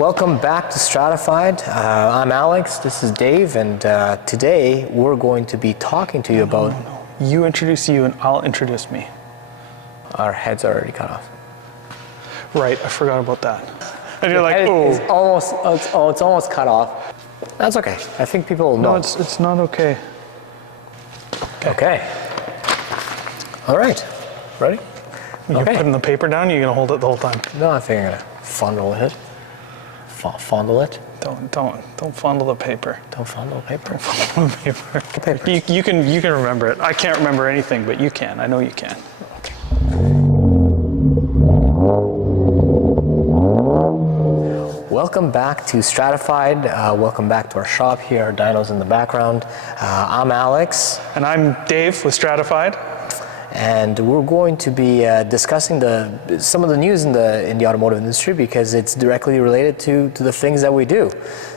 Welcome back to Stratified. I'm Alex, this is Dave, and today we're going to be talking to you about... No. You introduce you and I'll introduce me. Our heads are already cut off. Right, I forgot about that. And you're like, It's almost cut off. That's okay. I think people will know. No, it's not okay. Okay. All right. Ready? You're putting the paper down, you're gonna hold it the whole time. No, I think I'm gonna fondle it. Fondle it? Don't fondle the paper. Don't fondle the paper? Don't fondle the paper. You can remember it. I can't remember anything, but you can. I know you can. Okay. Welcome back to Stratified. Welcome back to our shop here. Our dyno's in the background. I'm Alex. And I'm Dave with Stratified. And we're going to be discussing some of the news in the automotive industry because it's directly related to the things that we do.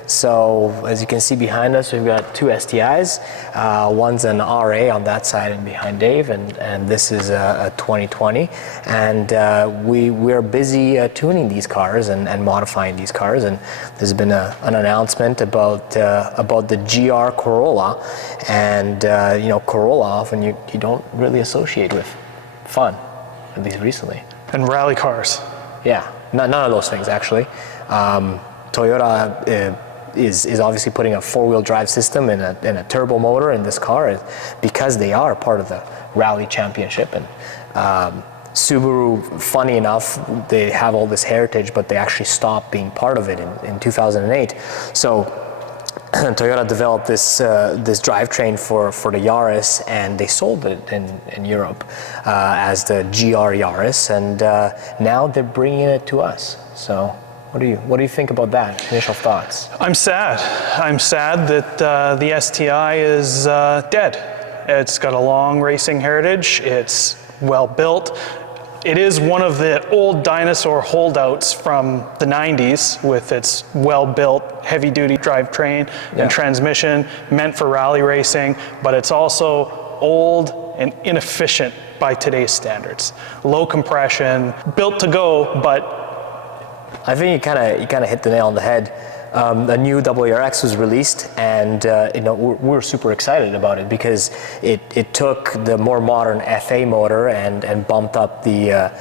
So as you can see behind us, we've got two STIs. One's an RA on that side and behind Dave, and this is a 2020. And we're busy tuning these cars and modifying these cars. And there's been an announcement about the GR Corolla. And Corolla often you don't really associate with fun, at least recently. And rally cars. Yeah, none of those things actually. Toyota is obviously putting a four-wheel drive system in a turbo motor in this car because they are part of the rally championship. And Subaru, funny enough, they have all this heritage, but they actually stopped being part of it in 2008. So Toyota developed this drivetrain for the Yaris, and they sold it in Europe as the GR Yaris, and now they're bringing it to us. So what do you think about that? Initial thoughts? I'm sad. I'm sad that the STI is dead. It's got a long racing heritage. It's well built. It is one of the old dinosaur holdouts from the 90s with its well-built heavy-duty drivetrain and transmission meant for rally racing, but it's also old and inefficient by today's standards. Low compression, built to go, but I think you kind of hit the nail on the head. A new WRX was released, and we're super excited about it because it took the more modern FA motor and bumped up the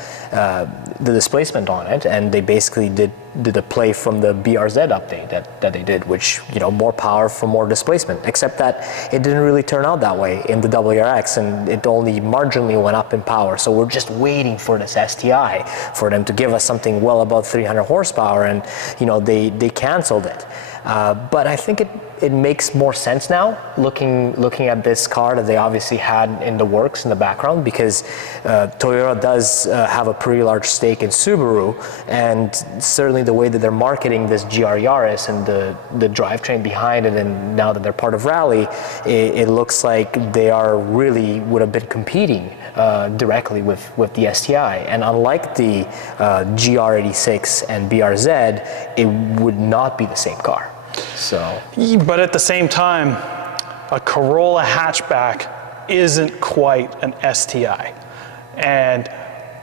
displacement on it, and they basically did a play from the BRZ update that they did, which more power for more displacement, except that it didn't really turn out that way in the WRX, and it only marginally went up in power. So we're just waiting for this STI for them to give us something well above 300 horsepower, and they canceled it. But I think it makes more sense now looking at this car that they obviously had in the works in the background, because Toyota does have a pretty large stake in Subaru, and certainly the way that they're marketing this GR Yaris and the drivetrain behind it, and now that they're part of Rally, it looks like they would have been competing directly with the STI. And unlike the GR86 and BRZ, it would not be the same car. But at the same time, a Corolla hatchback isn't quite an STI. And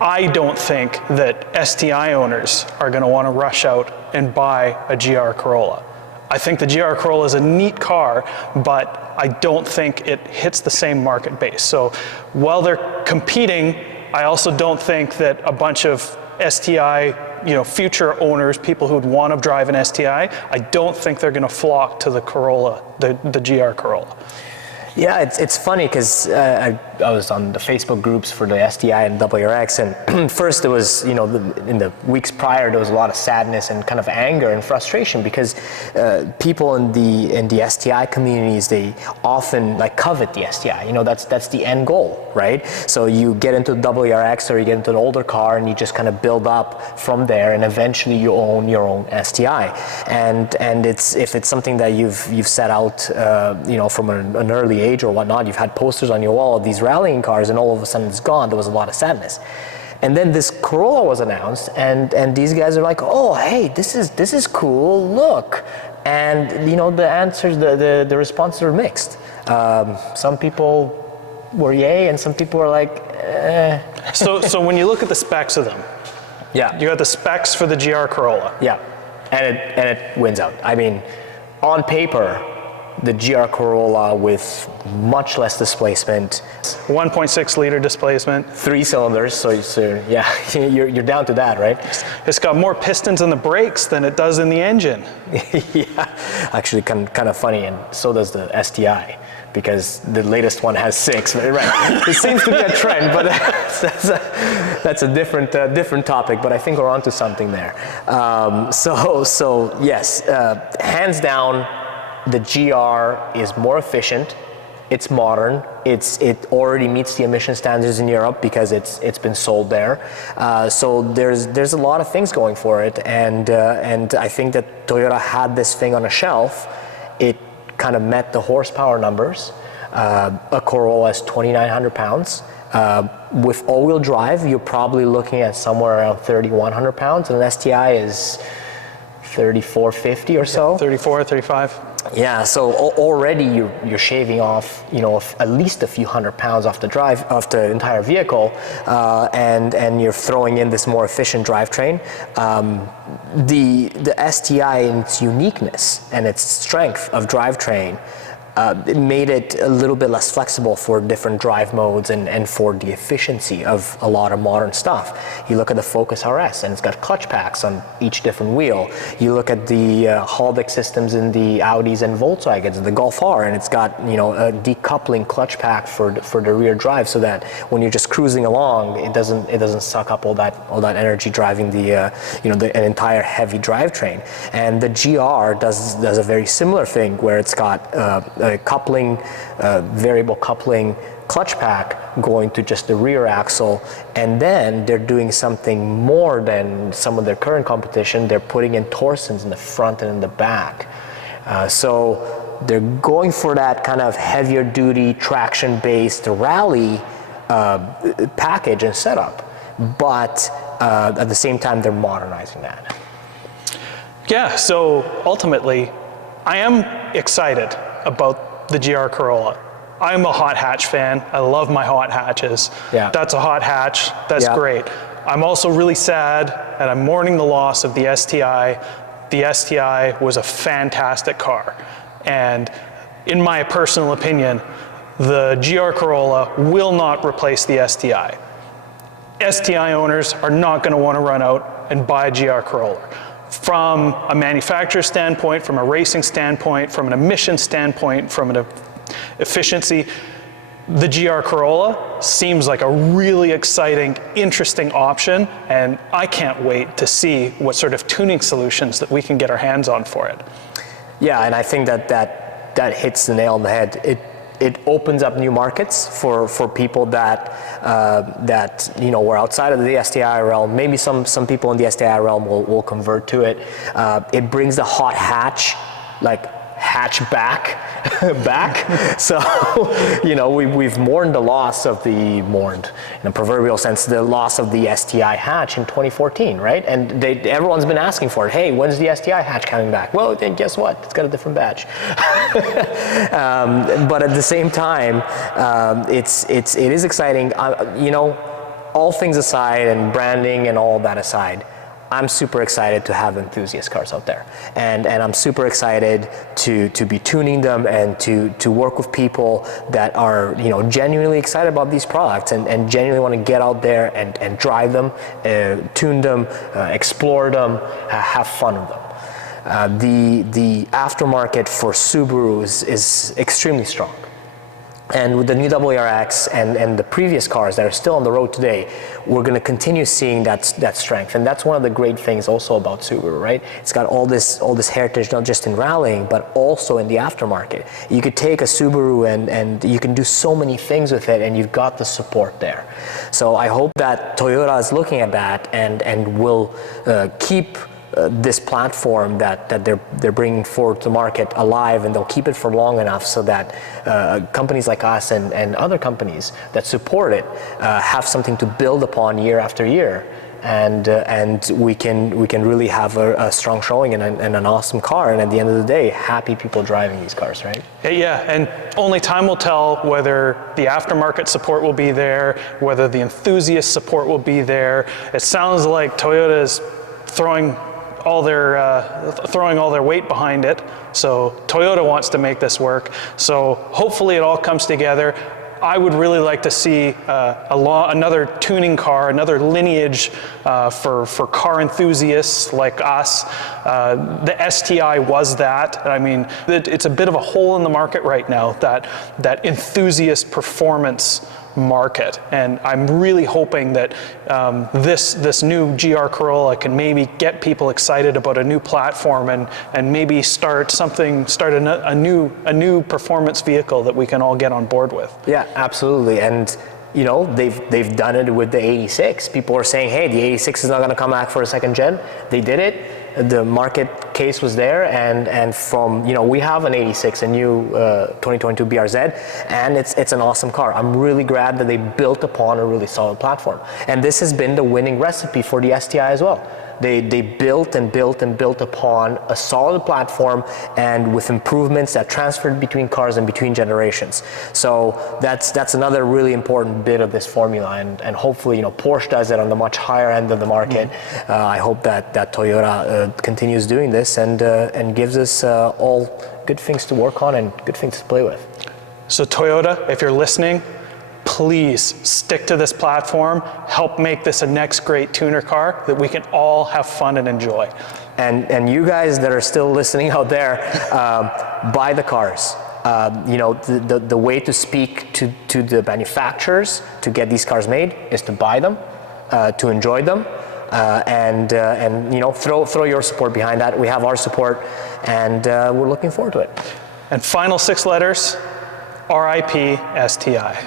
I don't think that STI owners are going to want to rush out and buy a GR Corolla. I think the GR Corolla is a neat car, but I don't think it hits the same market base. So while they're competing, I also don't think that a bunch of STI future owners, people who'd want to drive an STI, I don't think they're going to flock to the Corolla, the GR Corolla. Yeah, it's funny because I was on the Facebook groups for the STI and WRX, and first there was, in the weeks prior, there was a lot of sadness and kind of anger and frustration because people in the STI communities, they often covet the STI. That's the end goal, right? So you get into the WRX or you get into an older car and you just kind of build up from there, and eventually you own your own STI. And if it's something that you've set out, from an early age or whatnot, you've had posters on your wall of these rallying cars, and all of a sudden it's gone. There was a lot of sadness. And then this Corolla was announced, and these guys are like, oh, hey, this is cool, look. And the answers, the responses are mixed. Some people were yay, and some people were like, eh. So when you look at the specs of them, yeah, you got the specs for the GR Corolla. Yeah. and it wins out. I mean, on paper, the GR Corolla with much less displacement, 1.6 liter displacement, 3 cylinders, so yeah, you're down to that, right? It's got more pistons in the brakes than it does in the engine. Yeah, actually kind of funny, and so does the STI, because the latest one has 6, right? It seems to be a trend, but that's a different topic, but I think we're onto something there. So yes, hands down, the GR is more efficient, it's modern, it already meets the emission standards in Europe because it's been sold there. So there's a lot of things going for it, and I think that Toyota had this thing on a shelf. It kind of met the horsepower numbers. A Corolla is 2,900 pounds. With all-wheel drive, you're probably looking at somewhere around 3,100 pounds, and an STI is 3,450 or so. 34, 35. Yeah, so already you're shaving off, at least a few hundred pounds off the entire vehicle, and you're throwing in this more efficient drivetrain. The STI, in its uniqueness and its strength of drivetrain, it made it a little bit less flexible for different drive modes and for the efficiency of a lot of modern stuff. You look at the Focus RS, and it's got clutch packs on each different wheel. You look at the Haldex systems in the Audis and Volkswagens, the Golf R, and it's got a decoupling clutch pack for the rear drive, so that when you're just cruising along, it doesn't suck up all that energy driving an entire heavy drivetrain. And the GR does a very similar thing, where it's got a variable coupling clutch pack going to just the rear axle, and then they're doing something more than some of their current competition. They're putting in Torsons in the front and in the back. So they're going for that kind of heavier duty, traction-based rally package and setup, but at the same time, they're modernizing that. Yeah, so ultimately, I am excited about the GR Corolla. I'm a hot hatch fan. I love my hot hatches. Yeah. That's a hot hatch. That's great. I'm also really sad, and I'm mourning the loss of the STI. The STI was a fantastic car. And in my personal opinion, the GR Corolla will not replace the STI. STI owners are not going to want to run out and buy a GR Corolla. From a manufacturer standpoint, from a racing standpoint, from an emission standpoint, from an efficiency, the GR Corolla seems like a really exciting, interesting option, and I can't wait to see what sort of tuning solutions that we can get our hands on for it. Yeah, and I think that hits the nail on the head. It opens up new markets for people that were outside of the STI realm. Maybe some people in the STI realm will convert to it. It brings the hot hatch, hatchback back. So we've mourned the loss of in a proverbial sense, the loss of the STI hatch in 2014, right? And everyone's been asking for it. Hey, when's the STI hatch coming back? Well, then guess what? It's got a different badge. But at the same time, it is exciting. All things aside, and branding and all that aside, I'm super excited to have enthusiast cars out there, and I'm super excited to be tuning them and to work with people that are genuinely excited about these products and genuinely want to get out there and drive them, tune them, explore them, have fun with them. The aftermarket for Subaru is extremely strong. And with the new WRX and the previous cars that are still on the road today, we're going to continue seeing that strength. And that's one of the great things also about Subaru, right? It's got all this heritage, not just in rallying, but also in the aftermarket. You could take a Subaru and you can do so many things with it, and you've got the support there. So I hope that Toyota is looking at that and will keep this platform that they're bringing forward to market alive, and they'll keep it for long enough so that companies like us and other companies that support it have something to build upon year after year, and we can really have a strong showing and an awesome car, and at the end of the day, happy people driving these cars, right? Yeah, and only time will tell whether the aftermarket support will be there, whether the enthusiast support will be there. It sounds like Toyota is throwing throwing all their weight behind it. So Toyota wants to make this work. So hopefully it all comes together. I would really like to see another tuning car, another lineage for car enthusiasts like us. The STI was that. I mean, it's a bit of a hole in the market right now, that enthusiast performance market, and I'm really hoping that this new GR Corolla can maybe get people excited about a new platform and maybe start a new performance vehicle that we can all get on board with. Yeah, absolutely. And you know, they've done it with the 86. People are saying, hey, the 86 is not going to come back for a second gen. They did it. The market case was there, and from, you know, we have an 86, a new 2022 BRZ, and it's an awesome car. I'm really glad that they built upon a really solid platform, and this has been the winning recipe for the STI as well. They built and built and built upon a solid platform, and with improvements that transferred between cars and between generations. So that's another really important bit of this formula, and hopefully, you know, Porsche does it on the much higher end of the market. I hope that Toyota continues doing this and gives us all good things to work on and good things to play with. So Toyota, if you're listening, please stick to this platform, help make this a next great tuner car that we can all have fun and enjoy. And you guys that are still listening out there, buy the cars. You know, the way to speak to the manufacturers to get these cars made is to buy them, to enjoy them, and you know, throw your support behind that. We have our support, and we're looking forward to it. And final 6 letters, RIP STI.